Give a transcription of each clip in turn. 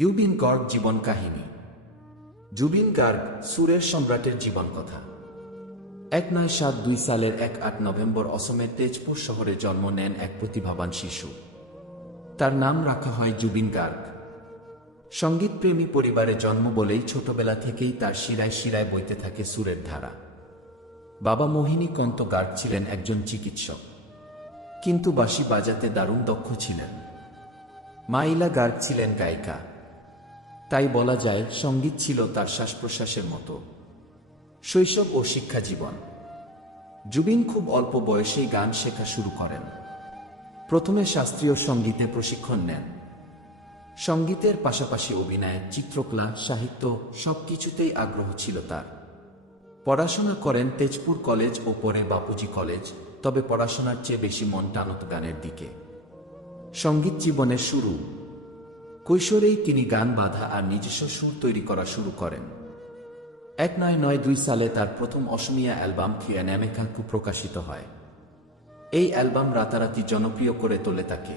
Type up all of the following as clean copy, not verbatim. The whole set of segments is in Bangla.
ইউবিন গর্গ জীবন কাহিনী। জুবিন গার্গ সুরের সম্রাটের জীবন কথা। 1972 সালের 1 নভেম্বর অসমের তেজপুর শহরে জন্ম নেন এক প্রতিভাবান শিশু। তার নাম রাখা হয় জুবিন গার্গ। সঙ্গীতপ্রেমী পরিবারে জন্ম বলেই ছোটবেলা থেকেই তার শিরায় শিরায় বইতে থাকে সুরের ধারা। বাবা মোহিনীকান্ত গার্গ ছিলেন একজন চিকিৎসক, কিন্তু বাঁশি বাজাতে দারুণ দক্ষ ছিলেন। মা ইলা গার্গ ছিলেন গায়িকা। তাই বলা যায় সঙ্গীত ছিল তার শ্বাস-প্রশ্বাসের মতো। শৈশব ও শিক্ষা জীবন। জুবিন খুব অল্প বয়সেই গান শেখা শুরু করেন। প্রথমে শাস্ত্রীয় সঙ্গীতে প্রশিক্ষণ নেন। সঙ্গীতের পাশাপাশি অভিনয়, চিত্রকলা, সাহিত্য সবকিছুতেই আগ্রহ ছিল তার। পড়াশোনা করেন তেজপুর কলেজ ও পরে বাপুজি কলেজ, তবে পড়াশোনার চেয়ে বেশি মন টানত গানের দিকে। সঙ্গীত জীবনের শুরু। কৈশোরেই তিনি গান বাঁধা আর নিজস্ব সুর তৈরি করা শুরু করেন। 1992 সালে তার প্রথম অসমীয়া অ্যালবাম খিয়া নেমেকাকু প্রকাশিত হয়। এই অ্যালবাম রাতারাতি জনপ্রিয় করে তোলে তাকে।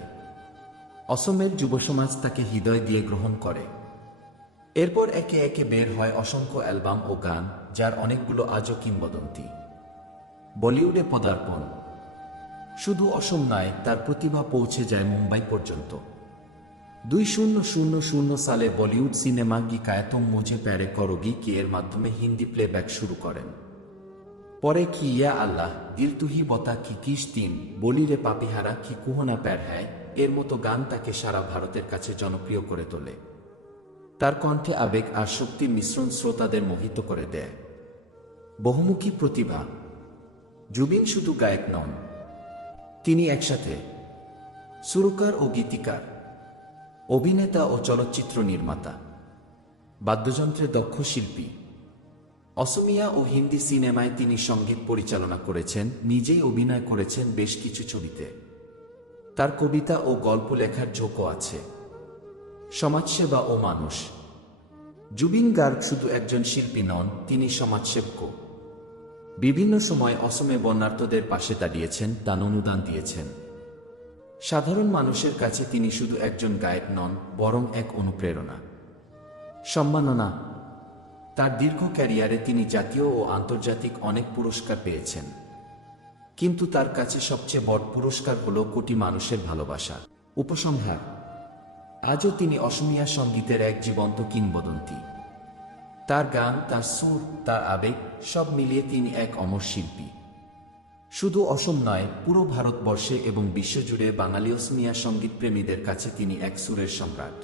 অসমের যুবসমাজ তাকে হৃদয় দিয়ে গ্রহণ করে। এরপর একে একে বের হয় অসংখ্য অ্যালবাম ও গান, যার অনেকগুলো আজও কিংবদন্তি। বলিউডে পদার্পণ। শুধু অসম নয়, তার প্রতিভা পৌঁছে যায় মুম্বাই পর্যন্ত। 2000 সালে বলিউড সিনেমা গি কায়তম মুঝে প্যারে করোগি কি এর মাধ্যমে হিন্দি প্লেব্যাক শুরু করেন। পরে কি ইয়া আল্লাহ, দিল তুহি বতা কি কিস তিন, বলি রে পাপিহারা কি কুহনা প্যার হ্যায় এর মতো গান তাকে সারা ভারতের কাছে জনপ্রিয় করে তোলে। তার কণ্ঠে আবেগ আর শক্তির মিশ্রণ শ্রোতাদের মোহিত করে দেয়। বহুমুখী প্রতিভা। জুবিন শুধু গায়ক নন, তিনি একসাথে সুরকার ও গীতিকার, অভিনেতা ও চলচ্চিত্র নির্মাতা, বাদ্যযন্ত্রে দক্ষ শিল্পী। অসমিয়া ও হিন্দি সিনেমায় তিনি সঙ্গীত পরিচালনা করেছেন, নিজেই অভিনয় করেছেন বেশ কিছু ছবিতে। তার কবিতা ও গল্প লেখার ঝোঁকও আছে। সমাজসেবা ও মানুষ। জুবিন গার্গ শুধু একজন শিল্পী নন, তিনি সমাজসেবকও। বিভিন্ন সময় অসমে বন্যার্তদের পাশে দাঁড়িয়েছেন, দান অনুদান দিয়েছেন। সাধারণ মানুষের কাছে তিনি শুধু একজন গায়ক নন, বরং এক অনুপ্রেরণা, সম্মাননা। তার দীর্ঘ ক্যারিয়ারে তিনি জাতীয় ও আন্তর্জাতিক অনেক পুরস্কার পেয়েছেন, কিন্তু তার কাছে সবচেয়ে বড় পুরস্কার হল কোটি মানুষের ভালোবাসা। উপসংহার: আজও তিনি অসমীয়া সঙ্গীতের এক জীবন্ত কিংবদন্তি। তার গান, তার সুর, তার আবেগ সব মিলিয়ে তিনি এক অমর শিল্পী। শুধু অসম নয়, পুরো ভারতবর্ষে এবং বিশ্বজুড়ে বাঙালি অসমীয়া সঙ্গীতপ্রেমীদের কাছে তিনি এক সুরের সম্রাট।